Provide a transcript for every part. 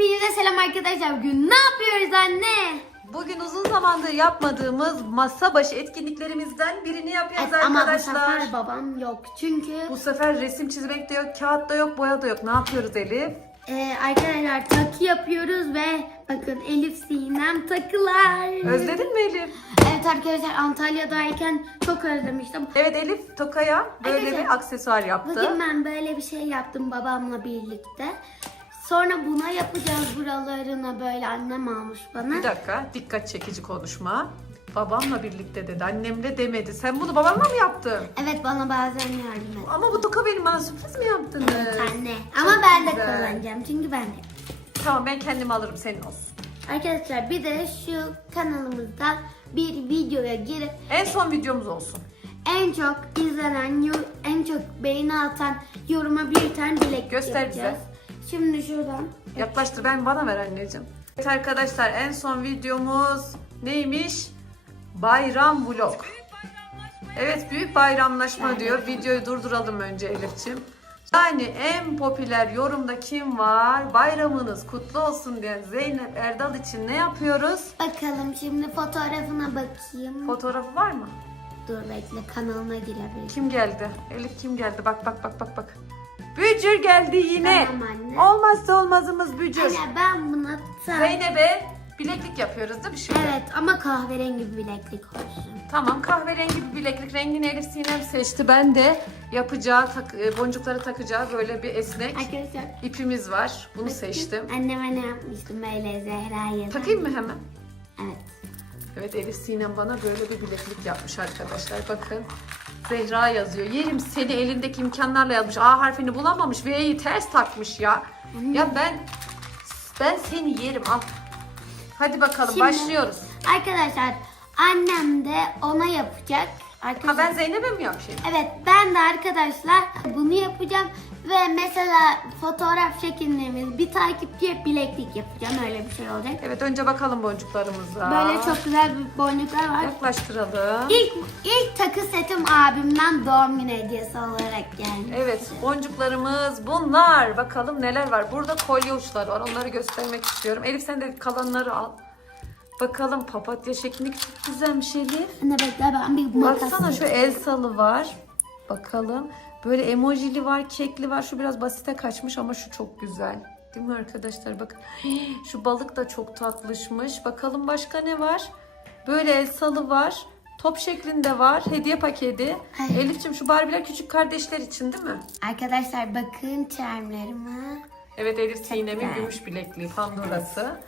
Hepinize selam arkadaşlar. Bugün ne yapıyoruz anne? Bugün uzun zamandır yapmadığımız masa başı etkinliklerimizden birini yapıyoruz Evet, ama bu arkadaşlar. sefer babam yok. Çünkü Bu sefer resim çizmek de yok, kağıt da yok, boya da yok. Ne yapıyoruz Elif? e, arkadaşlar takı yapıyoruz ve bakın Elif Sinem takılar. Özledin mi Elif? Evet arkadaşlar Antalya'dayken çok özlemiştim. Evet Elif Toka'ya böyle Arkadaşlar, bir aksesuar yaptı. Bugün ben böyle bir şey yaptım babamla birlikte. Sonra buna yapacağız buralarına böyle annem almış bana. Bir dakika, dikkat çekici konuşma. Babamla birlikte dedi, annemle demedi. Sen bunu babanla mı yaptın? Evet bana bazen yardım et. Ama bu Toka benim bana sürpriz mi yaptınız? Anne. Ama ben de güzel. kullanacağım çünkü ben de. Tamam ben kendim alırım senin olsun. Arkadaşlar bir de şu kanalımızda bir videoya girip En son videomuz olsun. en çok izlenen, en çok beğeni atan yoruma bir tane dilek Göster yapacağız. Şimdi şuradan. Yaklaştır ben bana ver anneciğim. Evet arkadaşlar en son videomuz neymiş? Bayram vlog. Evet büyük bayramlaşma diyor. Videoyu durduralım önce Elif'ciğim. Yani en popüler yorumda kim var? Bayramınız kutlu olsun diyen Zeynep Erdal için ne yapıyoruz? Bakalım şimdi fotoğrafına bakayım. Fotoğrafı var mı? Dur bekle kanalına girebilirim. Kim geldi? Elif kim geldi? Bak bak bak bak bak. Bücür geldi yine. Tamam anne. Olmazsa olmazımız Bücür. Anne ben buna ta- Zeynep'e bileklik yapıyoruz değil mi şimdi? Evet ama kahverengi bir bileklik olsun. Tamam kahverengi bir bileklik rengini Elif Sinem seçti. Ben de yapacağı tak, e, boncukları takacağı böyle bir esnek Arkadaşlar ipimiz var. Bunu seçtim. anneme ne yapmıştım böyle Zehra'ya. Takayım mı hemen? Evet. Evet Elif Sinem bana böyle bir bileklik yapmış arkadaşlar. Bakın. Zehra yazıyor. Yerim seni elindeki imkanlarla yazmış. A harfini bulamamış. V'yi ters takmış ya. Ya ben ben seni yerim al. Hadi bakalım Şimdi- başlıyoruz. Arkadaşlar annem de ona yapacak. Arkadaşlar, Ha ben Zeynep'e mi yapayım? Evet ben de arkadaşlar bunu yapacağım ve mesela fotoğraf çekimlerimiz bir takipçiye bileklik yapacağım öyle bir şey olacak. Evet önce bakalım boncuklarımıza. Böyle çok güzel bir boncuklar var. Yaklaştıralım. İlk, ilk takı setim abimden doğum günü hediyesi olarak geldi. Evet boncuklarımız bunlar. Bakalım neler var. Burada kolye uçları var. Onları göstermek istiyorum. Elif sen de kalanları al. Bakalım papatya şeklindeki çok güzelmiş Elif. Anne bekle ben bir makas Baksana şu el salı var. Bakalım. Böyle emojili var, kekli var. Şu biraz basite kaçmış ama şu çok güzel. Değil mi arkadaşlar? Bakın. Şu balık da çok tatlışmış. Bakalım başka ne var? Böyle el salı var. Top şeklinde var. Hediye paketi. Elif'ciğim şu Barbie'ler küçük kardeşler için değil mi? Arkadaşlar bakın charmlarıma. Evet Elif Sinem'in gümüş bilekliği Pandora'sı.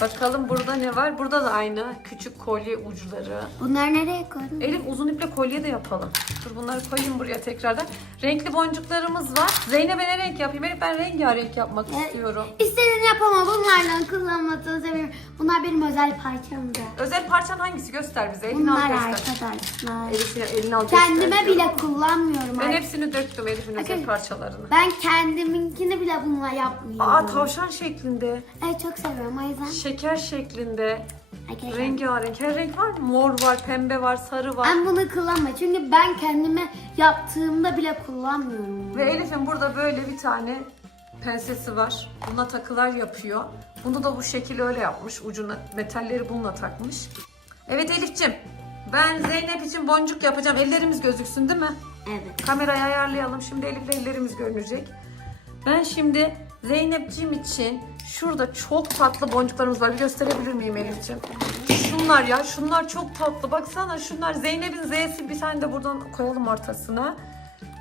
Bakalım burada ne var? Burada da aynı küçük kolye uçları. Bunları nereye koydun? Elif uzun iple kolye de yapalım. Dur bunları koyayım buraya tekrardan. Renkli boncuklarımız var. Zeynep'e ne renk yapayım? Elif ben rengarenk yapmak Evet. istiyorum. İstediğini yap ama bunlardan kullanmasını seviyorum. Bunlar benim özel parçamda. Özel parçan hangisi? Göster bize. Elini Bunlar al göster. arkadaşlar. Elif elini al göster. Kendime diyorum. bile kullanmıyorum. Ben artık. hepsini döktüm Elif'in özel Okey. parçalarını. Ben kendiminkini bile bununla yapmıyorum. Aa tavşan şeklinde. Evet çok seviyorum o yüzden. Şeker şeklinde. Arkadaşlar, Rengarenk. Her renk var mı? Mor var, pembe var, sarı var. Ben bunu kullanma çünkü ben kendime yaptığımda bile kullanmıyorum. Ve Elif'in burada böyle bir tane pensesi var. Buna takılar yapıyor. Bunu da bu şekil öyle yapmış. Ucuna metalleri bununla takmış. Evet Elif'cim. Ben Zeynep için boncuk yapacağım. Ellerimiz gözüksün değil mi? Evet. Kamerayı ayarlayalım. Şimdi Elif'le ellerimiz görünecek. Ben şimdi Zeynep'cim için şurada çok tatlı boncuklarımız var. Bir gösterebilir miyim Elif'cim? Şunlar ya. Şunlar çok tatlı. Baksana şunlar. Zeynep'in Z'si bir tane de buradan koyalım ortasına.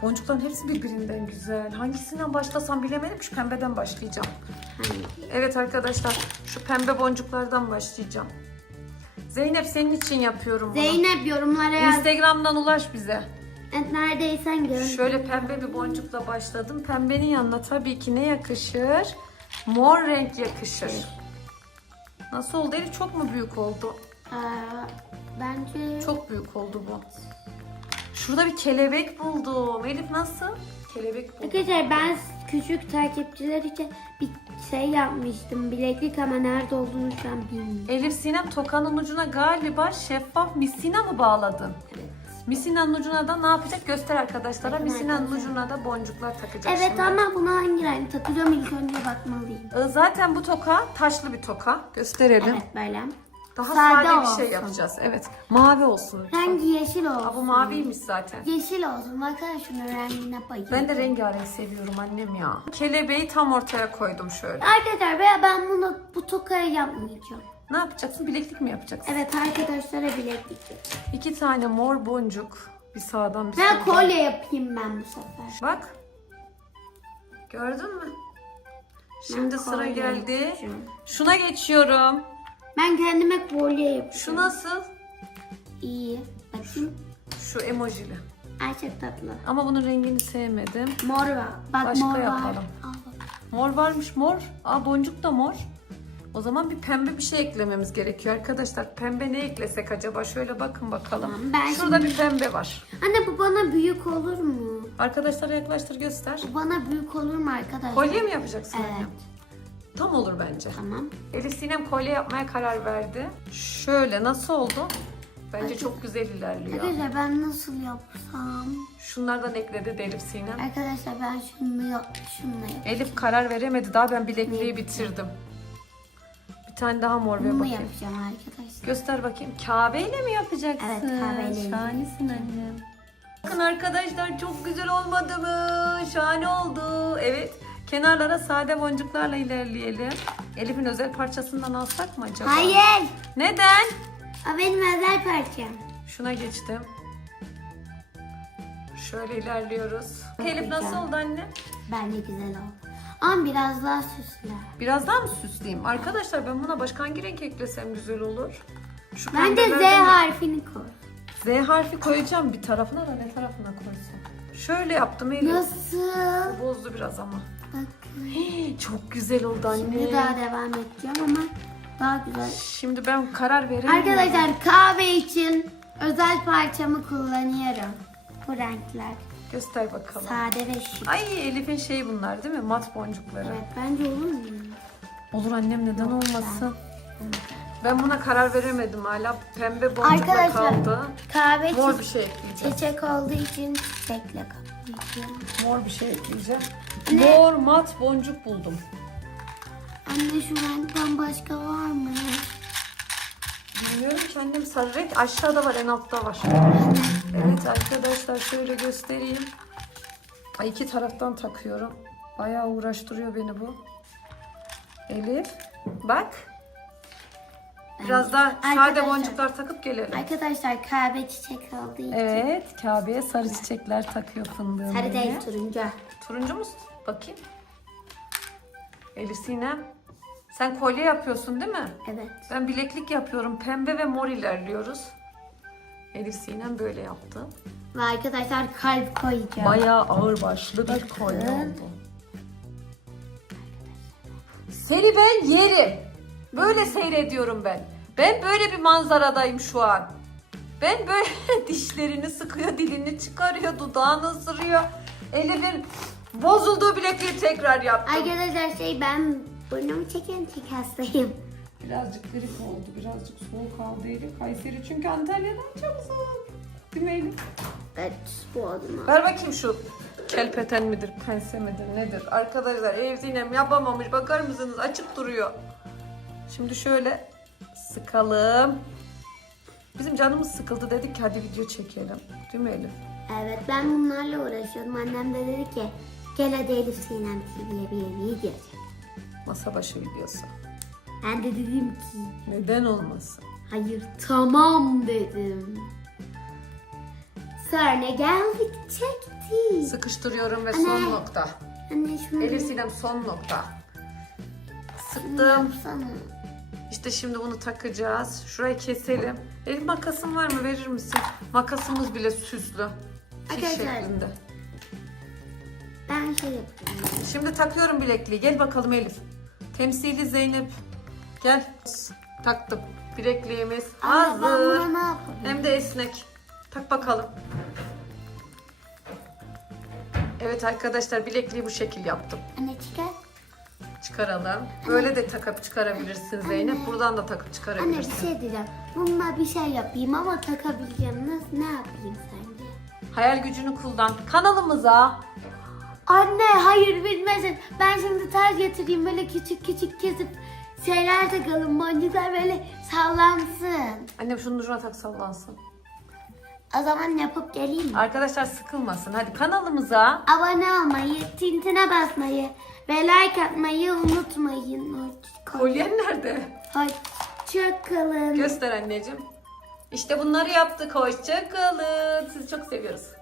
Boncukların hepsi birbirinden güzel. Hangisinden başlasam bilemedim. Şu pembeden başlayacağım. Evet arkadaşlar. Şu pembe boncuklardan başlayacağım. Zeynep senin için yapıyorum bunu. Zeynep yorumlara yaz. Instagram'dan ulaş bize. Evet, neredeysen gör. Şöyle pembe bir boncukla başladım. Pembenin yanına tabii ki ne yakışır? Mor renk yakışır. Nasıl oldu? Elif çok mu büyük oldu? Aa, bence Çok büyük oldu bu. Şurada bir kelebek buldum. Elif nasıl? Kelebek buldum. Arkadaşlar ben küçük takipçiler için bir şey yapmıştım. Bileklik ama nerede olduğunu şu an bilmiyorum. Elif Sinem tokanın ucuna galiba şeffaf misina mı bağladın? Misinanın ucuna da ne yapacak? Göster arkadaşlara. Bakın Misinanın arkadaşlar. ucuna da boncuklar takacak Evet şimdi. ama buna hangi renk takacağım ilk önce bakmalıyım. Ee, Zaten bu toka taşlı bir toka. Gösterelim. Evet böyle. Daha Sade sade, bir olsun. şey yapacağız. Evet. Mavi olsun. Rengi yeşil olsun. Ha, bu maviymiş zaten. Yeşil olsun. Bakın şunun rengine bayılıyorum. Ben de rengarenk seviyorum annem ya. Kelebeği tam ortaya koydum şöyle. Arkadaşlar veya ben bunu bu tokayı yapmayacağım. Ne yapacaksın? Bileklik mi yapacaksın? Evet arkadaşlara bileklik. İki tane mor boncuk. Bir sağdan bir Ben soldan. kolye yapayım ben bu sefer. Bak. Gördün mü? Şimdi Ben sıra geldi. yapacağım. Şuna geçiyorum. Ben kendime kolye yapacağım. Şu nasıl? İyi. Bakayım. Şu emojili. Ay çok tatlı. Ama bunun rengini sevmedim. Mor var. Bak Başka mor var. yapalım. Al bak. Mor varmış mor. Aa boncuk da mor. O zaman bir pembe bir şey eklememiz gerekiyor arkadaşlar. Pembe ne eklesek acaba? Şöyle bakın bakalım. Tamam, ben Şurada bir pembe var. Anne bu bana büyük olur mu? Arkadaşlara yaklaştır göster. Bu bana büyük olur mu arkadaşlar? Kolye mi yapacaksın? Evet. annem? Tam olur bence. Tamam. Elif Sinem kolye yapmaya karar verdi. Şöyle nasıl oldu? Bence çok güzel ilerliyor. Arkadaşlar ben nasıl yapsam? Şunlardan ekledi de Elif Sinem. Arkadaşlar ben şunu yap, şunu yap. Elif karar veremedi. Daha ben bilekliği bitirdim. Tane daha mor Bunu bakayım. yapacağım arkadaşlar. Göster bakayım. Kabeyle mi yapacaksın? Evet, kabeyle. Şahanesin annem. Bakın arkadaşlar çok güzel olmadı mı? Şahane oldu. Evet. Kenarlara sade boncuklarla ilerleyelim. Elif'in özel parçasından alsak mı acaba? Hayır. Neden? O benim özel parçam. Şuna geçtim. Şöyle ilerliyoruz. Elif nasıl oldu anne? Bence güzel oldu. Ama biraz daha süsle. Biraz daha mı süsleyeyim? Arkadaşlar ben buna başka hangi renk eklesem güzel olur? Şu Bence Z pembelerden- harfini koy. Z harfi koyacağım bir tarafına da ne tarafına koysam. Şöyle yaptım Elif. Nasıl? Bozdu biraz ama. Bakın. Hii, çok güzel oldu anne. Şimdi daha devam edeceğim ama daha güzel. Şimdi ben karar veremiyorum. Arkadaşlar kahve için özel parçamı kullanıyorum. Bu renkler. Göster bakalım. Sade ve şık. Ay Elif'in şey bunlar değil mi? Mat boncukları. Evet bence olur mu? Olur annem neden olmasın? Ben buna karar veremedim hala. Pembe boncukla Arkadaşlar kaldı. kahve Mor bir şey ekleyeceğim. çiçek olduğu için çiçekle kaplayacağım. Mor bir şey ekleyeceğim. Ne? Mor mat boncuk buldum. Anne şu renkten başka var mı? Bilmiyorum annem sarı renk aşağıda var en altta var. Evet arkadaşlar şöyle göstereyim. Ay iki taraftan takıyorum. Bayağı uğraştırıyor beni bu. Elif bak. Biraz daha sade Arkadaşlar- boncuklar takıp gelelim. Arkadaşlar kahve çiçek olduğu için. Evet Kabe'ye sarı çiçekler takıyor fındığım. Sarı değil turuncu. Turuncu mu? Bakayım. Elif Sinem. Sen kolye yapıyorsun değil mi? Evet. Ben bileklik yapıyorum. Pembe ve mor ilerliyoruz. Elif Sinem böyle yaptı. Ve arkadaşlar kalp koyacağım. Bayağı ağır başlı bir kolye oldu. Seni ben yerim. Böyle seyrediyorum ben. Ben böyle bir manzaradayım şu an. Ben böyle dişlerini sıkıyor, dilini çıkarıyor, dudağını ısırıyor. Elif'in bozulduğu bilekliği tekrar yaptım. Arkadaşlar şey ben burnumu çeken tek hastayım. Birazcık grip oldu, birazcık soğuk aldı Elif. Kayseri çünkü Antalya'dan çok soğuk. Değil mi Elif? Evet bu adıma. Ver bakayım şu kelpeten midir, pense midir, nedir? Arkadaşlar ev zinem yapamamış. Bakar mısınız? Açık duruyor. Şimdi şöyle sıkalım. Bizim canımız sıkıldı dedik ki hadi video çekelim. Değil mi Elif? Evet ben bunlarla uğraşıyordum. Annem de dedi ki gel hadi Elif Sinem TV'ye bir video çek. Masa başı videosu. Ben de dedim ki Neden olmasın? hayır tamam dedim. Sonra geldik çektik. Sıkıştırıyorum ve Anne. son nokta. Anne şunu Elif Sinem son nokta. Sıktım. yapsana. İşte şimdi bunu takacağız. Şurayı keselim. Elif makasın var mı? Verir misin? Makasımız bile süslü. Arkadaşlar. şeklinde. Ben şey yapayım. Şimdi takıyorum bilekliği. Gel bakalım Elif. Temsili Zeynep. Gel. Taktım. Bilekliğimiz Anne ben hazır. buna ne yapayım? Hem de esnek. Tak bakalım. Evet arkadaşlar bilekliği bu şekil yaptım. Anne çıkar. Çıkaralım. Böyle de takıp çıkarabilirsin Zeynep. Buradan da takıp Anne bir çıkarabilirsin. şey diyeceğim. Bununla bir şey yapayım ama takabileceğim. Nasıl, ne yapayım sence? Hayal gücünü kullan. Kanalımıza Anne hayır bilmesin. Ben şimdi ters getireyim böyle küçük küçük kesip şeyler takalım. Boncuklar böyle sallansın. Annem şunun ucuna tak sallansın. O zaman yapıp geleyim? Arkadaşlar sıkılmasın. Hadi kanalımıza Abone olmayı, tintine basmayı ve like atmayı unutmayın. Kolyen nerede? Hoşça kalın. Göster anneciğim. İşte bunları yaptık. Hoşça kalın. Sizi çok seviyoruz.